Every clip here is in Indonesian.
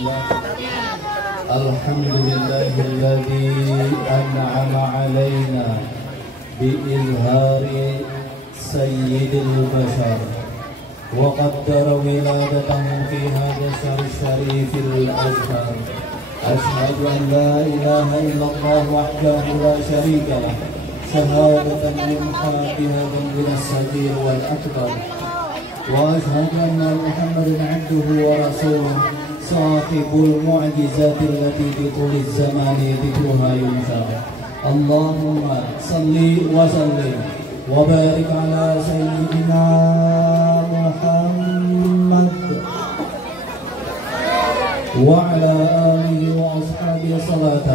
لله الحمد لله الذي أنعم علينا بإظهار سيد البشر وقدر ولادته في هذا الشهر الشريف الأزهر. أشهد أن لا إله إلا الله وحده لا شريك له شهادة يمحى بها ذنب الصغير والأكبر، وأشهد أن محمدا عبده ورسوله صاحب المعجزات التي بطول الزمان ذكرها ينشر. اللهم صل وسلم وبارك على سيدنا محمد وعلى آله وأصحابه صلاة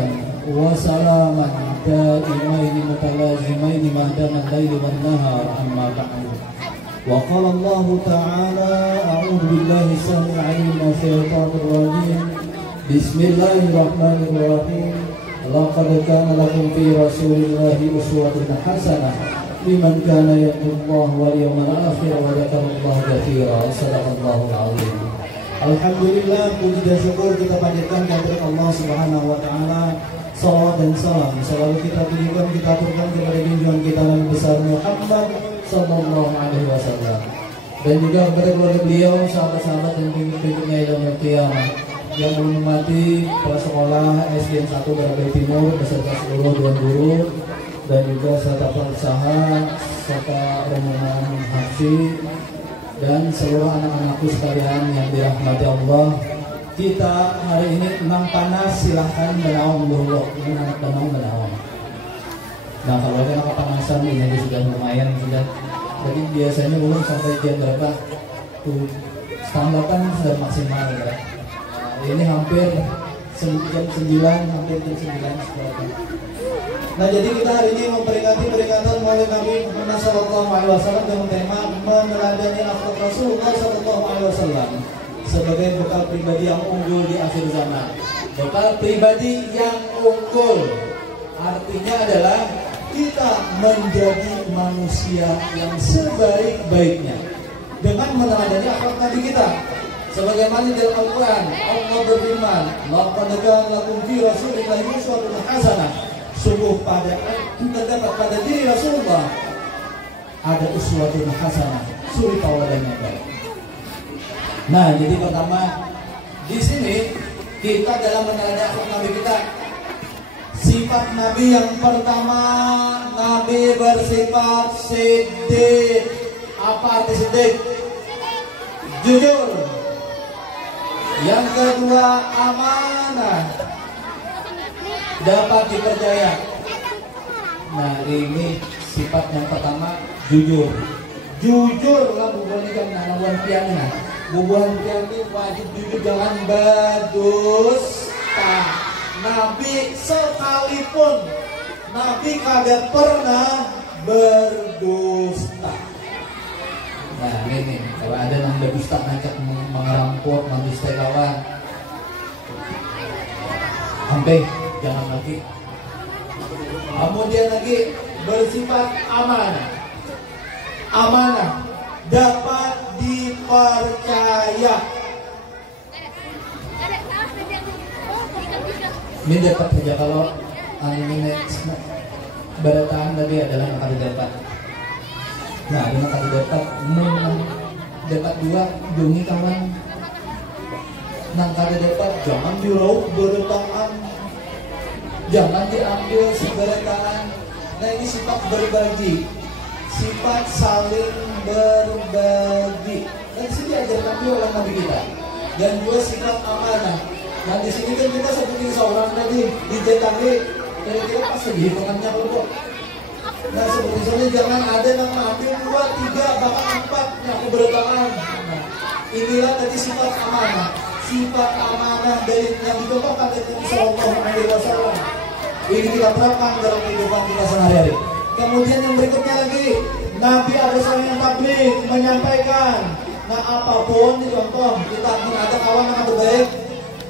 وسلاما دائمين متلازمين ما دام الليل والنهار. أما بعد، وقال الله تعالى: أعوذ بالله السميع العليم من الشيطان الرجيم. بسم الله الرحمن الرحيم. لقد كان لكم في رسول الله أسوة حسنة لمن كان يرجو الله واليوم الآخر وذكر الله كثيرا. Sadaqallahul azim. Alhamdulillah, puji dan syukur kita panjatkan kehadirat Allah Subhanahu wa taala. Salawat dan salam selalu kita tujukan, kita aturkan kepada junjungan kita Nabi besar Muhammad sallallahu alaihi wasallam, dan juga kepada keluarga beliau, sahabat-sahabat dan pengikutnya yaumil qiyamah yang menghormati kepala sekolah SDN 1 Barabai Timur beserta seluruh dewan guru dan juga serta pengusaha serta rombongan haji dan seluruh anak-anakku sekalian yang dirahmati Allah. Kita hari ini menang panas, silahkan menaung dulu, menang. Nah, kalau ada kepanasan ini sudah lumayan sudah. Jadi biasanya belum sampai jam berapa? Tuh, setengah 8 sudah maksimal ya. Nah, ini hampir jam 9, hampir jam 9 sekarang. Nah, jadi kita hari ini memperingati peringatan Maulid Nabi Muhammad sallallahu alaihi wasallam dengan tema meneladani akhlak Rasulullah sallallahu alaihi wasallam sebagai bekal pribadi yang unggul di akhir zaman. Bekal pribadi yang unggul artinya adalah kita menjadi manusia yang sebaik-baiknya dengan meneladani akhlak Nabi kita. Sebagaimana dalam Al-Quran Allah berfirman, laqad kana lakum fi rasulillahi uswatun hasanah. Sungguh terdapat pada diri Rasulullah ada uswatun hasanah, suri tauladan yang baik. Nah, jadi pertama di sini kita dalam meneladani akhlak Nabi kita, sifat Nabi yang pertama, Nabi bersifat siddiq. Apa arti siddiq? Jujur. Yang kedua, amanah, dapat dipercaya. Nah, ini sifat yang pertama, jujur. Jujur lah bubuhan ikan nanawan piangnya. Bubuhan piangnya wajib jujur, jangan berdusta. Nabi sekalipun Nabi kagak pernah berdusta. Nah, ini kalau ada yang berdusta ngajak merampok, mendusta kawan, sampai jangan lagi. Kemudian lagi bersifat amanah. Amanah dapat dipercaya. Ini dapat saja kalau ini bertahan lagi adalah akan dapat. Nah, ini akan dapat dua dungi kawan. Nang kada dapat jangan diraup bertahan, jangan diambil seberataan. Nah, ini sifat berbagi, sifat saling berbagi. Dan sini diajarkan juga oleh Nabi kita. Dan juga sifat amanah. Nah, di sini kan kita seperti seorang tadi dijetangi, kira-kira pas dihitungannya kok. Nah, seperti misalnya jangan ada yang mengambil 2, 3, bahkan 4 yang keberatan. Nah, inilah tadi sifat amanah. Sifat amanah dari yang dicontohkan dari Nabi sallallahu alaihi wasallam. Ini kita terapkan dalam kehidupan kita sehari-hari. Kemudian yang berikutnya lagi, Nabi ada seorang yang tabligh, menyampaikan. Nah, apapun dicontoh, kita ada kawan yang terbaik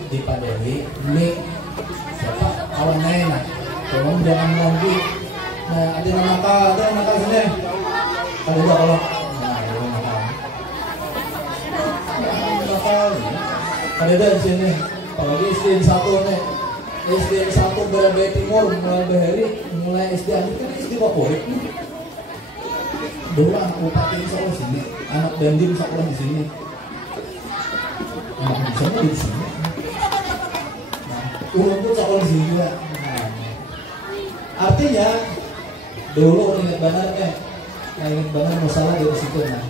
dipadai, ini siapa kawan enak, tolong jangan lagi. Nah, ada yang nakal sini. Kalau udah kalau, nah, itu nakal. Ada di sini. Apalagi SDN 1 nih. SDN 1 Berabaya Timur mulai Bahari, mulai SD Adit kan SD favorit nih. Dulu anak Bupati sekolah di sini, anak Dandim sekolah di sini, anak Bisa di sini. Urung pun sekolah di sini juga. Nah, artinya dulu ingat benar ingat benar masalah dari situ nah.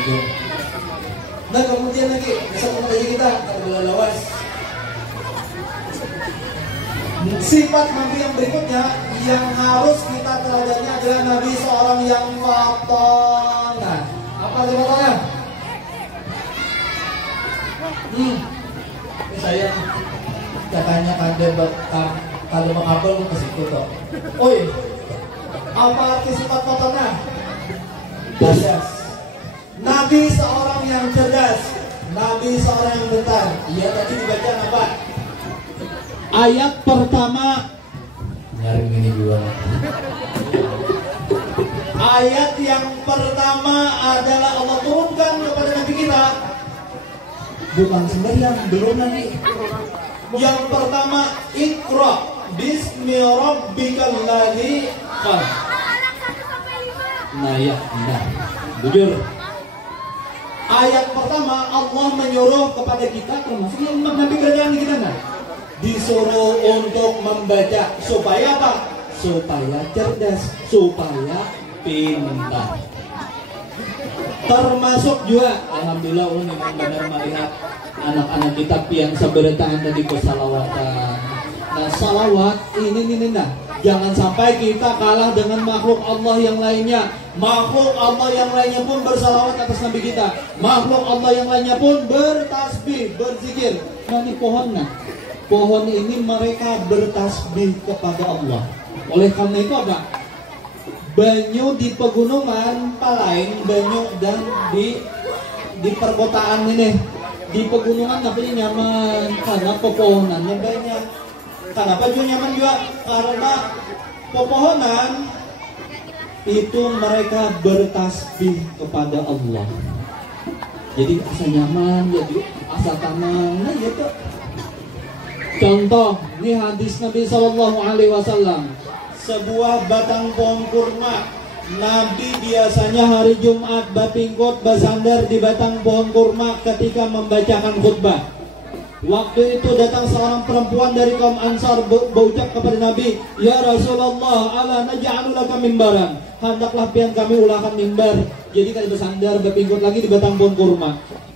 Gitu. Nah kemudian lagi bisa aja kita lawas. Sifat Nabi yang berikutnya yang harus kita teladani adalah Nabi seorang yang faton. Nah, apa sifatnya? Ini saya katanya kada mengabel ke situ toh. Oi, apa arti sifat fatonnya? Cerdas. Nabi seorang yang cerdas. Nabi seorang yang pintar. Iya tadi dibaca apa? Ayat pertama nyaring ini juga. Ayat yang pertama adalah Allah turunkan kepada Nabi kita. Bukan sembahyang, belum nanti. Yang pertama Iqra bismi rabbikal ladzi khalaq. Nah ya, nah. Jujur. Ayat pertama Allah menyuruh kepada kita termasuk yang Nabi kerjaan kita nah. Disuruh untuk membaca supaya apa? Supaya cerdas, supaya pintar. Termasuk juga alhamdulillah ini benar melihat anak-anak kita yang sebertahan tadi bersalawatan. Nah, salawat ini nah. Jangan sampai kita kalah dengan makhluk Allah yang lainnya. Makhluk Allah yang lainnya pun bersalawat atas Nabi kita. Makhluk Allah yang lainnya pun bertasbih, berzikir. Nah, ini pohon nah. Pohon ini mereka bertasbih kepada Allah. Oleh karena itu apa? Banyu di pegunungan palain, banyu dan di perkotaan ini. Di pegunungan tapi nyaman karena pepohonannya banyak. Kenapa juga nyaman juga? Karena pepohonan itu mereka bertasbih kepada Allah. Jadi asa nyaman, jadi asa tenang, nah gitu. Contoh, ini hadis Nabi SAW. Sebuah batang pohon kurma. Nabi biasanya hari Jumat bapingkot basandar di batang pohon kurma ketika membacakan khutbah. Waktu itu datang seorang perempuan dari kaum Ansar berucap kepada Nabi, "Ya Rasulullah, ala naj'alu laka mimbaran." Hendaklah pian kami ulahkan mimbar. Jadi kalian bersandar bapingkot lagi di batang pohon kurma.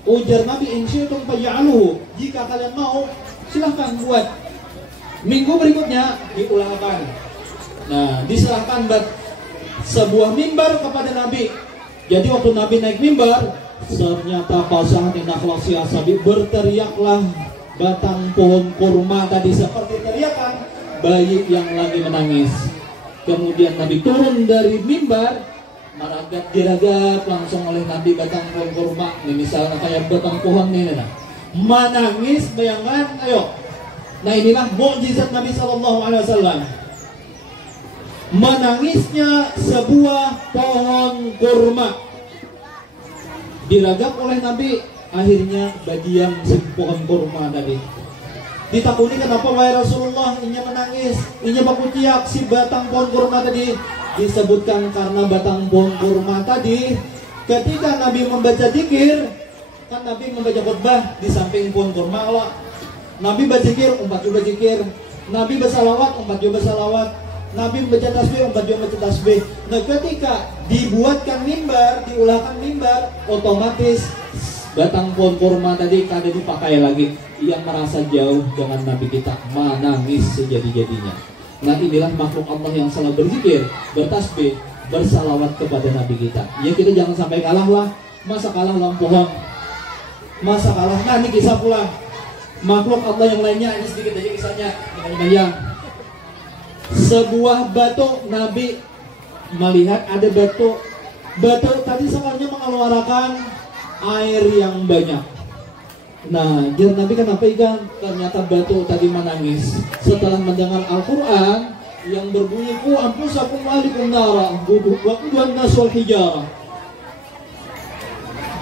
Ujar Nabi, "In syi'tum faj'aluhu." Jika kalian mau, silahkan buat. Minggu berikutnya diulangkan. Nah, diserahkan sebuah mimbar kepada Nabi. Jadi waktu Nabi naik mimbar, ternyata pasang inaklasi asabi, berteriaklah batang pohon kurma tadi seperti teriakan bayi yang lagi menangis. Kemudian Nabi turun dari mimbar, meragat diragap langsung oleh Nabi batang pohon kurma. Ini misalnya kayak batang pohon ini nah. Menangis, bayangkan, ayo. Nah inilah mukjizat Nabi SAW. Menangisnya sebuah pohon kurma diragap oleh Nabi, akhirnya bagian si pohon kurma tadi. Ditakuni kenapa wahai Rasulullah inya menangis, inya bakutiak si batang pohon kurma tadi. Disebutkan karena batang pohon kurma tadi ketika Nabi membaca zikir, kan Nabi membaca khutbah di samping pohon kurma Allah. Nabi berzikir, umat juga zikir. Nabi bersalawat, umat juga bersalawat. Nabi membaca tasbih, umat juga membaca tasbih. Nah ketika dibuatkan mimbar, diulahkan mimbar, otomatis batang pohon kurma tadi kada dipakai lagi. Ia merasa jauh dengan Nabi kita, menangis sejadi-jadinya. Nah inilah makhluk Allah yang selalu berzikir, bertasbih, bersalawat kepada Nabi kita. Ya kita jangan sampai kalah lah. Masa kalah lawan pohon? Masa kalah? Nah ini kisah pula makhluk Allah yang lainnya. Ini sedikit aja kisahnya. Bayang. Sebuah batu, Nabi melihat ada batu. Batu tadi sebenarnya mengeluarkan air yang banyak. Nah, jar Nabi kenapa ikan? Ternyata batu tadi menangis. Setelah mendengar Al-Quran yang berbunyi ku ampusakum walikum nara waquduhan nasul hijarah.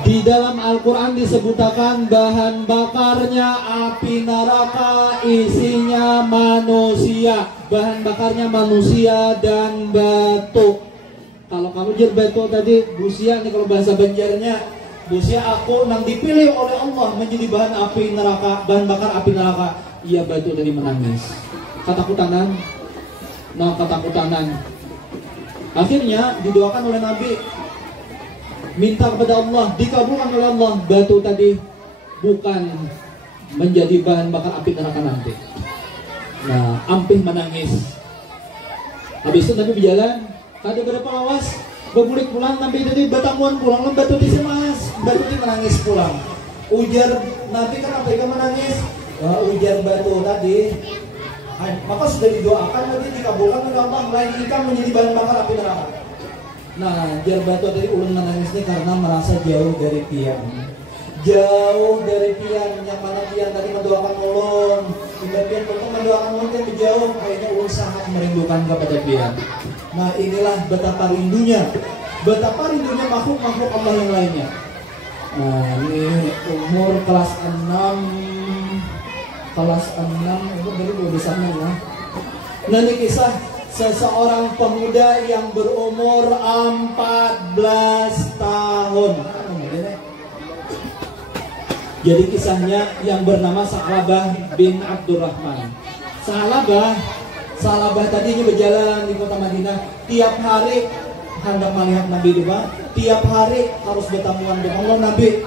Di dalam Al-Quran disebutkan bahan bakarnya api neraka, isinya manusia. Bahan bakarnya manusia dan batu. Kalau kamu jer batu tadi, busia nih kalau bahasa Banjarnya. Busia aku nang dipilih oleh Allah menjadi bahan api neraka, bahan bakar api neraka. Ia batu tadi menangis. Ketakutan. Nah ketakutan. Akhirnya didoakan oleh Nabi. Minta kepada Allah, dikabulkan oleh Allah. Batu tadi bukan menjadi bahan bakar api neraka nanti. Nah, ampih menangis. Habis itu Nabi berjalan, kada berapa lawas, berbulik pulang, Nabi tadi batamuan pulang, batu di semas, batu di menangis pulang. Ujar Nabi, kenapa ikan menangis? Ujar batu tadi, maka sudah didoakan Nabi, dikabulkan oleh Allah, lain ikan menjadi bahan bakar api neraka. Nah, jar batu tadi ulun menangis ini karena merasa jauh dari tiang. Jauh dari tiang, yang mana tiang tadi mendoakan ulun. Tiang untuk mendoakan ulun yang jauh, kayaknya ulun sangat merindukan kepada tiang. Nah, inilah betapa rindunya makhluk-makhluk Allah yang lainnya. Nah, ini umur kelas 6, umur dari 12 lah. Nah, ini kisah seseorang pemuda yang berumur 14 tahun. Jadi kisahnya yang bernama Sa'labah bin Abdurrahman. Sa'labah tadinya berjalan di kota Madinah. Tiap hari hendak melihat Nabi juga. Tiap hari harus bertamuan dengan Allah Nabi.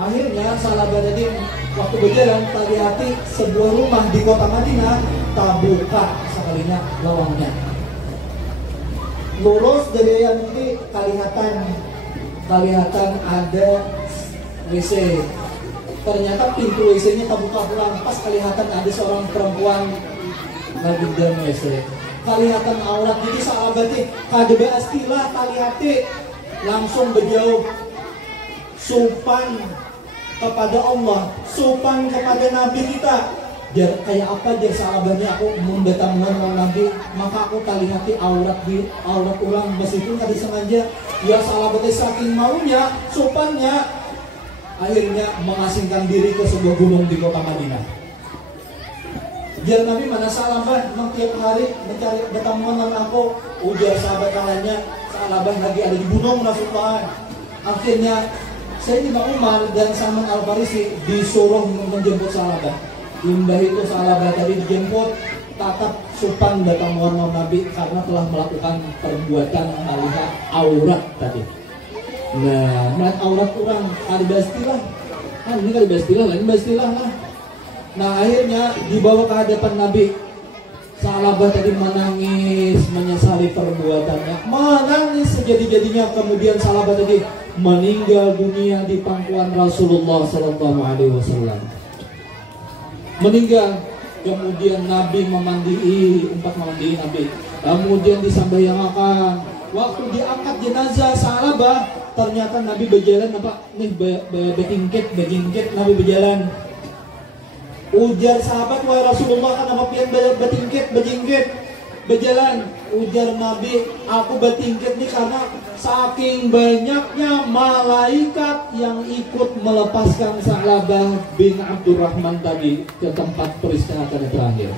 Akhirnya Sa'labah tadi waktu berjalan terlihat sebuah rumah di kota Madinah tak buka sekalinya lawangnya. Lurus dari yang ini kelihatan ada WC. Ternyata pintu WC-nya tak buka pulang. Pas kelihatan ada seorang perempuan lagi di dalam WC. Kelihatan aurat. Jadi sahabatnya kada berastilah kalihati langsung berjauh. Supan kepada Allah, supan kepada Nabi kita. Jar kayak apa jar sahabatnya aku membertamuan dengan Nabi, maka aku kalihati aurat ulang meskipun tadi sengaja. Ya sahabatnya saking maunya, supannya, akhirnya mengasingkan diri ke sebuah gunung di kota Madinah. Jar Nabi mana sahabat tiap hari mencari bertamuan dengan aku. Ujar sahabat kalanya, sahabat lagi ada di gunung Rasulullah. Akhirnya Sayyidina Umar dan Salman Al-Farisi disuruh menjemput sahabat. Limbah itu sahabat tadi dijemput, tatap supan datang dengan Nabi karena telah melakukan perbuatan melihat aurat tadi. Nah, melihat aurat orang ada bastilah. Ini kan bastilah, lain bastilah lah. Nah, akhirnya dibawa ke hadapan Nabi. Sahabat tadi menangis, menyesali perbuatannya, menangis sejadi-jadinya. Kemudian sahabat tadi meninggal dunia di pangkuan Rasulullah Sallallahu Alaihi Wasallam. Meninggal, kemudian Nabi memandii Nabi, kemudian disambayangkan. Waktu diangkat jenazah sahabat, ternyata Nabi berjalan betingkit Nabi berjalan. Ujar sahabat, wahai Rasulullah, kenapa pian betingkit berjalan? Ujar Nabi, aku bertingkit nih karena saking banyaknya malaikat yang ikut melepaskan Sa'labah bin Abdurrahman tadi ke tempat peristirahatan terakhir.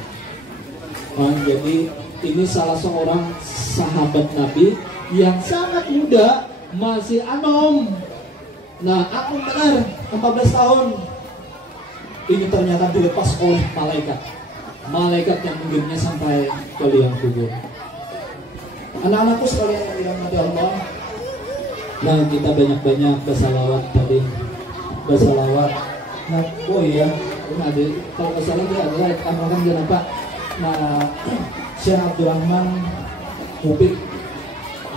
Jadi ini salah seorang sahabat Nabi yang sangat muda, masih anom. Nah, aku benar 14 tahun. Ini ternyata dilepas oleh malaikat yang menggigitnya sampai ke liang kubur. Anak-anakku sekalian yang dirahmati Allah, nah kita banyak-banyak bersalawat tadi, bersalawat. Nah, oh iya, ini ada kalau bersalawat dia adalah amalkan dia apa? Nah, Syekh Abdurrahman Mupik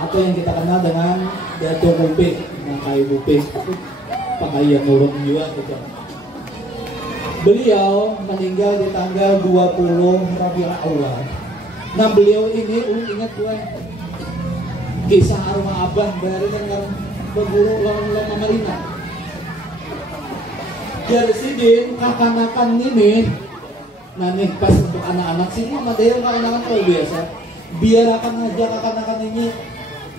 atau yang kita kenal dengan Dato' Mupik, nah kayu Mupik, pakaian nurun juga gitu. Beliau meninggal di tanggal 20 Rabiul Awal. Nah, beliau ini ingat gue kisah arwah abah dari dengan berburu lama Marina. Jadi sidin kakanakan ini, nah nih pas untuk anak-anak sini sama dia kakanakan kalau biasa. Biar akan ngajak kakanakan ini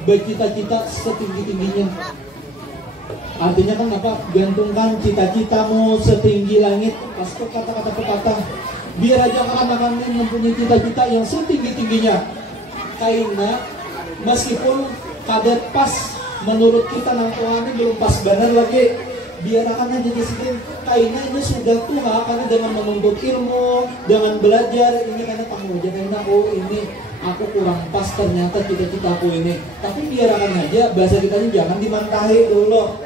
bercita-cita setinggi-tingginya. Artinya kan apa? Gantungkan cita-citamu setinggi langit. Pas kata-kata pepatah, biar aja anak-anak mempunyai cita-cita yang setinggi-tingginya. Karena meskipun kadar pas menurut kita nang Tuhan ini belum pas benar lagi, biar akan aja disini. Karena ini sudah Tuhan, karena dengan menuntut ilmu, dengan belajar ini karena pengujian aku ini aku kurang pas ternyata cita-cita aku ini. Tapi biar akan aja bahasa kita ini jangan dimantahi dulu.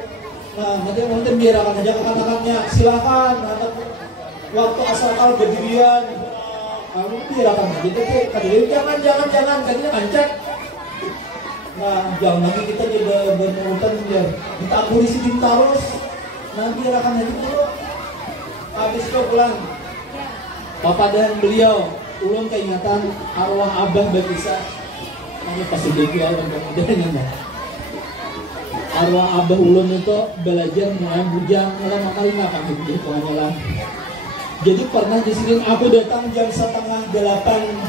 Nah, nanti biar akan aja anak-anaknya silakan anak waktu asal berdirian kamu biar akan aja tapi jangan katanya ngancak. Nah, jangan lagi kita jadi bernurutan biar ditaburi si terus. Nah, biar akan aja dulu habis itu pulang papa dan beliau ulun keingatan arwah abah Bagisa. Ini pasti dia orang kemudian arwah abah ulun itu belajar mulai bujang lama kali nggak kami gitu pokoknya. Jadi pernah di sini aku datang jam 7:30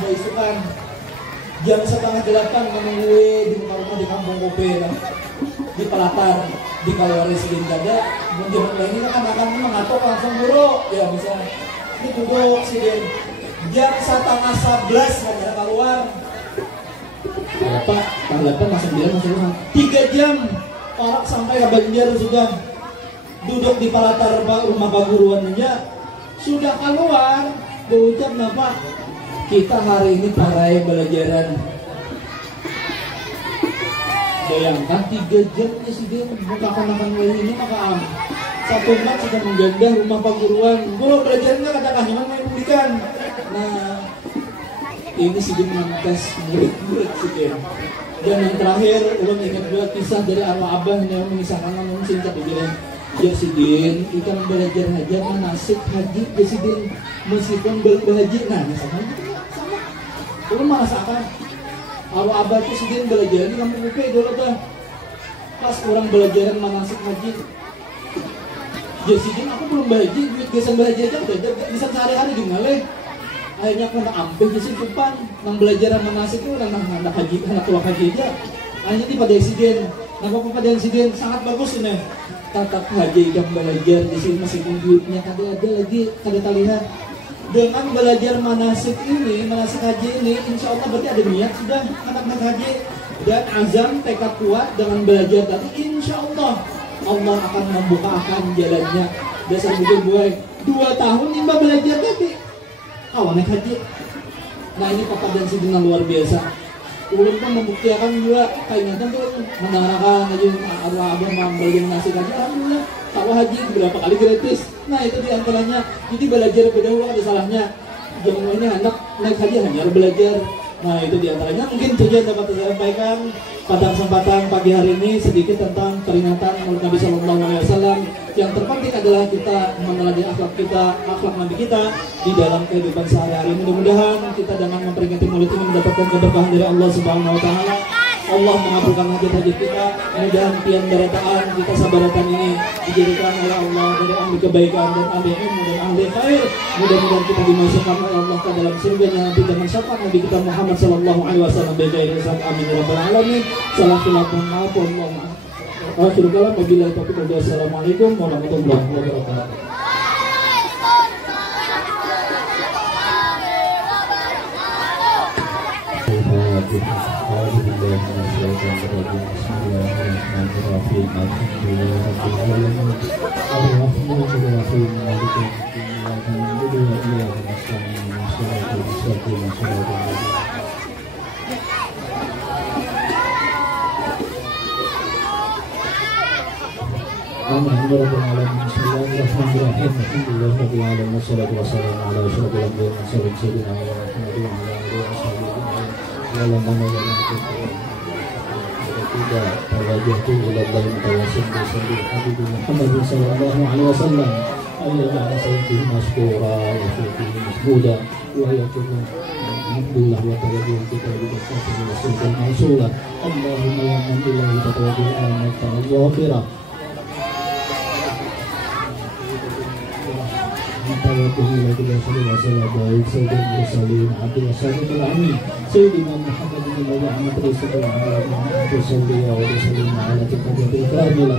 besukan, jam 7:30 menunggu di rumah di kampung Kope lah, di Pelatar di Kalwaris di Gada. Jam ini kan akan mengatur langsung buruk ya misalnya ini duduk sini jam 10:11 ada keluar berapa? Tanggapan masih dia masih 3 jam. Parak sampai ke Banjar sudah duduk di Palatar rumah paguruan aja sudah keluar berucap napa kita hari ini parai belajaran. Bayangkan 3 jam sih dia buka akan ini maka satu mat sudah mengganda rumah paguruan. Guru belajarnya katakan gimana main publikan. Nah ini sih dia mengetes murid-murid sih dia. Dan yang terakhir, ulun ingat juga kisah dari arwah abah yang mengisahkan namun singkat begini. Ya sidin, ikan belajar haji manasik haji ya sidin meskipun berhaji. Nah, sama. Ulun merasakan arwah abah itu sidin belajar di kampung UP dulu tuh. Pas orang belajaran manasik haji. Ya sidin aku belum berhaji, duit gesan berhaji aja udah bisa sehari-hari gimana? Akhirnya aku nak ambil di simpan, nang belajar manasik itu nang anak haji, anak tua haji aja. Akhirnya di pada insiden, nah pada insiden sangat bagus ini. Tatap haji yang belajar di sini meskipun duitnya kada ada lagi, kada terlihat. Dengan belajar manasik ini, manasik haji ini, insya Allah berarti ada niat sudah anak-anak haji dan azam tekad kuat dengan belajar tadi, insya Allah Allah akan membukakan jalannya. Dasar mungkin buai 2 tahun imba belajar tadi. Awalnya haji. Nah ini papa dan sidina luar biasa. Ulun pun membuktikan juga kainatan tuh menarakan aja arwah abah belajar nasi haji. Alhamdulillah kalau haji berapa kali gratis. Nah itu diantaranya. Jadi belajar berdahulu ada salahnya. Jangan ini anak naik haji hanya belajar. Nah itu diantaranya. Mungkin tujuan dapat saya sampaikan pada kesempatan pagi hari ini sedikit tentang peringatan Maulid Nabi Sallallahu Alaihi Wasallam. Yang terpenting adalah kita meneladani akhlak Nabi kita di dalam kehidupan sehari-hari. Mudah-mudahan kita dengan memperingati Maulid ini mendapatkan keberkahan dari Allah Subhanahu Wa Taala. Allah mengabulkan hajat-hajat kita. Mudah-mudahan pian berataan kita sabaratan ini dijadikan oleh Allah dari ahli kebaikan dan ahli ilmu dan ahli khair. Mudah-mudahan kita dimasukkan oleh Allah ke dalam surganya nanti dengan syafaat Nabi kita Muhammad Sallallahu Alaihi Wasallam. Amin ya rabbal alamin. Assalamualaikum warahmatullahi wabarakatuh. Wassalamualaikum warahmatullahi wabarakatuh. Sayyidina Muhammad bin Abdullah Rasulullah sallallahu alaihi wasallam ala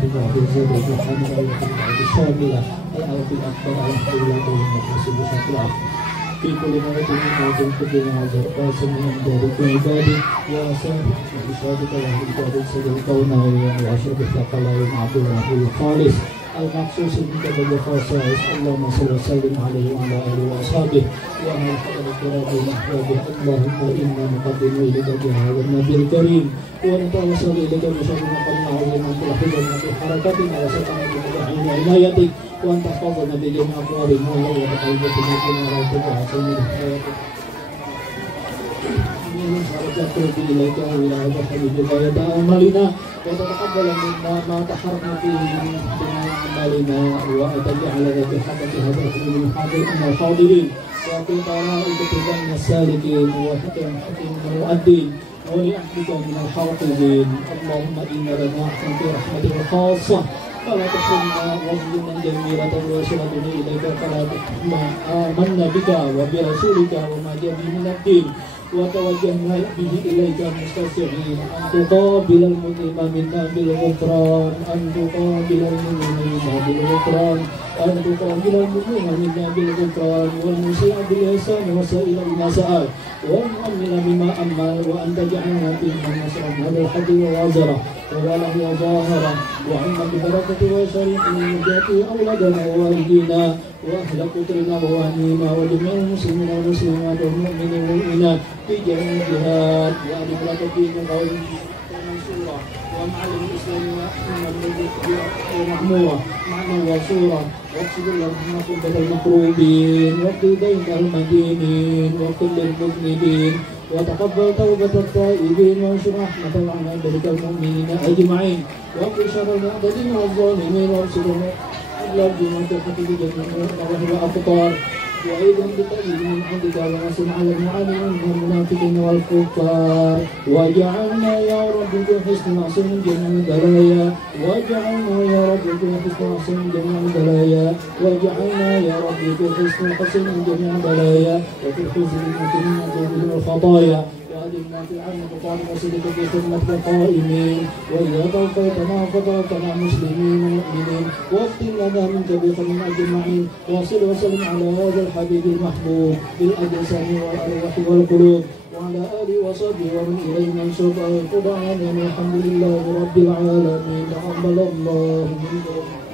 عبدك وفي زادك محمد الآية الشاملة الآية الأكبر الحمد لله والمقصود بشرط العفو في كل مرة من كل عذر قاسم من ذلك عبادي وأسامك وإشهادك وإشهادك سيد الكونين وأشرف الثقلين عبد الله الخالص المخصوص بك بالخصائص اللهم صل وسلم عليه وعلى آله وأصحابه وعلى حضرة الكرام أحبابه اللهم إنا نقدم إليك بهذا النبي الكريم ونتوسل إليك بشر ما قد نعوذ من كل حجر في حركتنا وسطنا بحين عنايتك وأن تحفظنا بجميع أقوالنا وتقلبنا بما رأيتك وحسن حياتك نتوب إليك وإلى حبيبك ويتأملنا وتتقبل منا ما تحرنا فيه من أعمالنا وتجعل بحقك هذا من حاضرنا الحاضرين وفي طرائقك بين السالكين وحكم حكيم المؤدين ولأحدك من الحافظين اللهم إنا لنحن في رحمتك الخاصة فلا تحرمنا وظلما جميلة وصلتنا إليك فلا تحرمنا آمنا بك وبرسولك وما جاء به من الدين وتوجهنا به إليك مستسعين أن تقابل المسلم منا بالغفران أن تقابل المسلم منا بالغفران أن تقابل المسلم منا بالغفران والمسيء بالإحسان وسائل بما سأل والمؤمن بما أمل وأن تجعلنا فيمن نصر هذا الحق ووزره وله وظاهره وعم ببركة وشريك النجاة أولادنا ووالدينا وأهل قطرنا وأهلنا وجميع المسلمين والمسلمات والمؤمنين والمؤمنات في جميع الجهات وأن لك دين قول منصورا ومعلم الإسلام ومعمورة معنى وصورة واقصد اللهم قربة المكروبين واقضي دين المدينين وكل المذنبين وتقبل توبة التائبين وانشر رحمة على عبادك المؤمنين أجمعين واقضي شر المعتدين والظالمين وارسلهم أغلب بمنطقة جميع الأقطار وأيضا بتأييد من عندك ونصر على المعلمين من المنافقين والكفار وجعلنا يا رب في حسن معصم جميع البلايا وجعلنا يا رب في حسن معصم جميع البلايا وجعلنا يا رب في حسن جميع البلايا وفي الحزن من الخطايا وأدمنا في العلم بطعم وصدق في خدمة القائمين وإذا توفيتنا فطرتنا مسلمين ومؤمنين واختم لنا منك بخير أجمعين وصل وسلم على هذا الحبيب المحبوب بالأجسام والأرواح والقلوب وعلى آله وصحبه ومن إليه منسوب القرآن والحمد لله رب العالمين تقبل الله منكم.